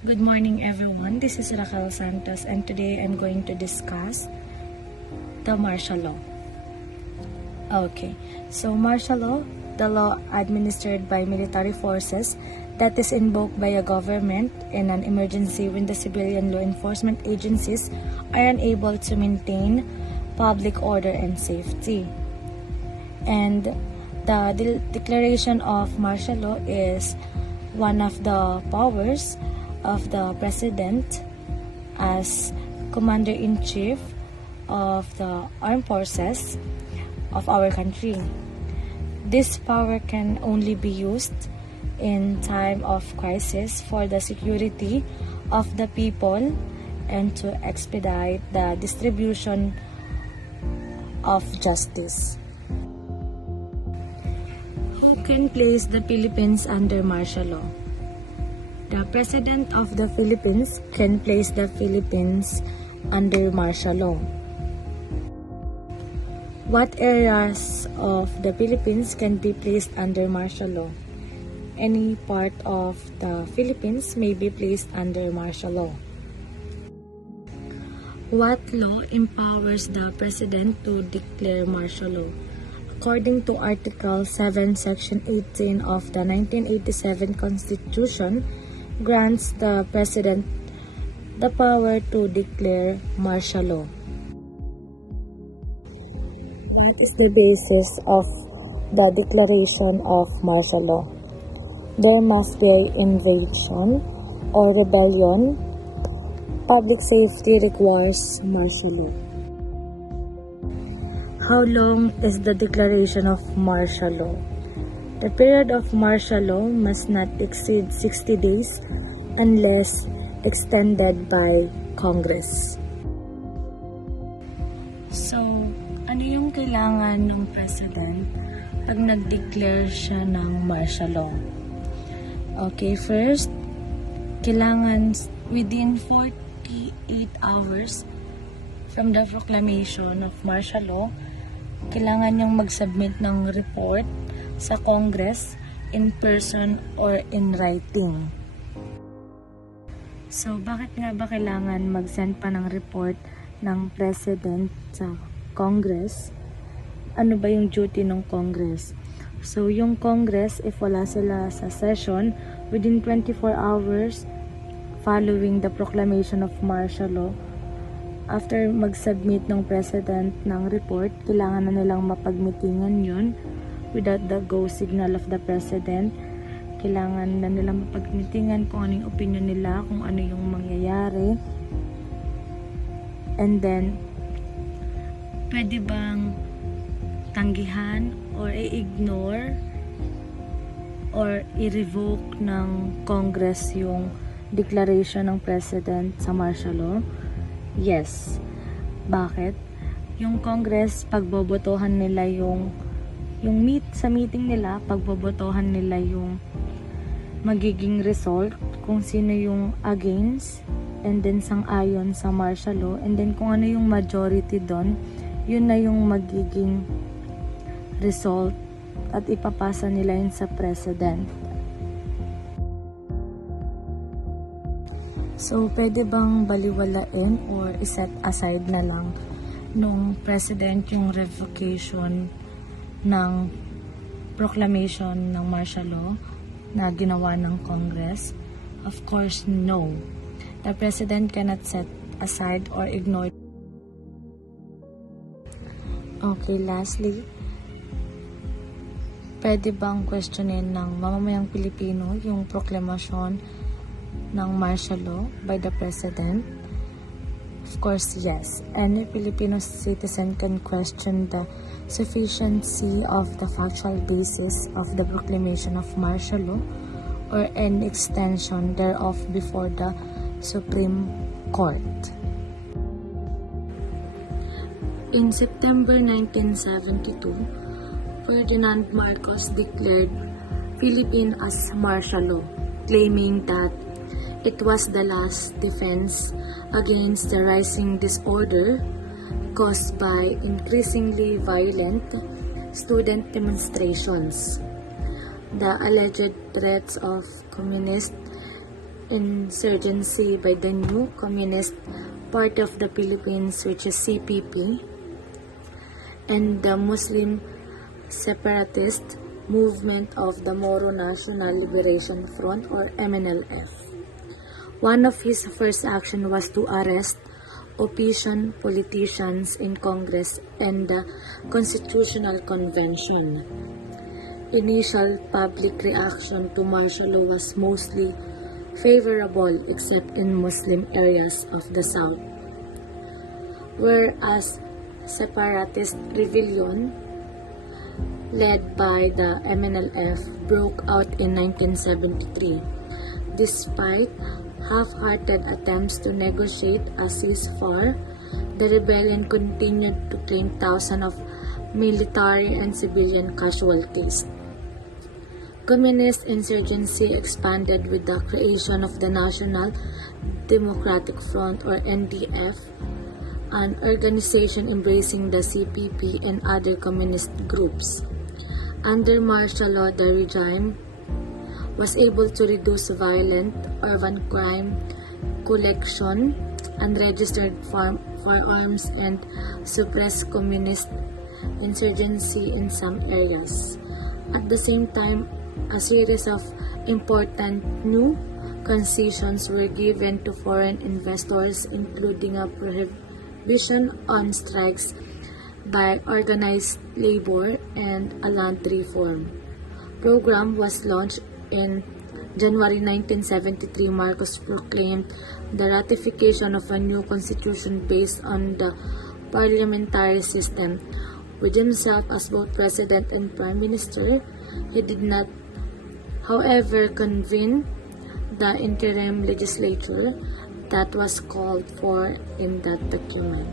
Good morning everyone, this is Raquel Santos and today I'm going to discuss the martial law. Okay, so martial law, the law administered by military forces that is invoked by a government in an emergency when the civilian law enforcement agencies are unable to maintain public order and safety. And the declaration of martial law is one of the powers of the president as commander-in-chief of the armed forces of our country. This power can only be used in time of crisis for the security of the people and to expedite the distribution of justice. Who can place the Philippines under martial law? The President of the Philippines can place the Philippines under martial law. What areas of the Philippines can be placed under martial law? Any part of the Philippines may be placed under martial law. What law empowers the President to declare martial law? According to Article 7, Section 18 of the 1987 Constitution, grants the President the power to declare martial law. What is the basis of the declaration of martial law? There must be an invasion or rebellion. Public safety requires martial law. How long is the declaration of martial law? The period of martial law must not exceed 60 days unless extended by Congress. So, ano yung kailangan ng President pag nag-declare siya ng martial law? Okay, first, kailangan within 48 hours from the proclamation of martial law, kailangan niyang mag-submit ng report sa Congress in person or in writing. So, bakit nga ba kailangan mag-send pa ng report ng President sa Congress? Ano ba yung duty ng Congress? So, yung Congress, if wala sila sa session, within 24 hours following the proclamation of martial law, after mag-submit ng President ng report, kailangan na nilang mapagmitingan yun without the go signal of the President. Kailangan na nilang mapagmitingan kung ano yung opinion nila, kung ano yung mangyayari. And then, pwede bang tanggihan or i-ignore or i-revoke ng Congress yung declaration ng President sa martial law? Yes. Bakit? Yung Congress, pagbobotohan nila yung meeting nila, pagbobotohan nila yung magiging result, kung sino yung against, and then sang-ayon sa martial law, and then kung ano yung majority doon, yun na yung magiging result at ipapasa nila yun sa President. So, pwede bang baliwalain or iset aside na lang nung President yung revocation ng proclamation ng martial law na ginawa ng Congress? Of course, no. The President cannot set aside or ignore. Okay, lastly, pwede bang questionin ng mamamayang Pilipino yung proclamation ng martial law by the President? Of course, yes. Any Filipino citizen can question the sufficiency of the factual basis of the proclamation of martial law or any extension thereof before the Supreme Court. In September 1972, Ferdinand Marcos declared Philippines as martial law, claiming that it was the last defense against the rising disorder caused by increasingly violent student demonstrations. The alleged threats of communist insurgency by the new Communist Party of the Philippines, which is CPP, and the Muslim separatist movement of the Moro National Liberation Front, or MNLF. One of his first actions was to arrest opposition politicians in Congress and the Constitutional Convention. Initial public reaction to martial law was mostly favorable except in Muslim areas of the South, whereas separatist rebellion led by the MNLF broke out in 1973. Despite half-hearted attempts to negotiate a ceasefire, the rebellion continued to claim thousands of military and civilian casualties. Communist insurgency expanded with the creation of the National Democratic Front, or NDF, an organization embracing the CPP and other communist groups. Under martial law, the regime was able to reduce violent urban crime, collection, unregistered firearms, and suppress communist insurgency in some areas. At the same time, a series of important new concessions were given to foreign investors, including a prohibition on strikes by organized labor and a land reform program was launched. In January 1973, Marcos proclaimed the ratification of a new constitution based on the parliamentary system. With himself as both president and prime minister, he did not, however, convene the interim legislature that was called for in that document.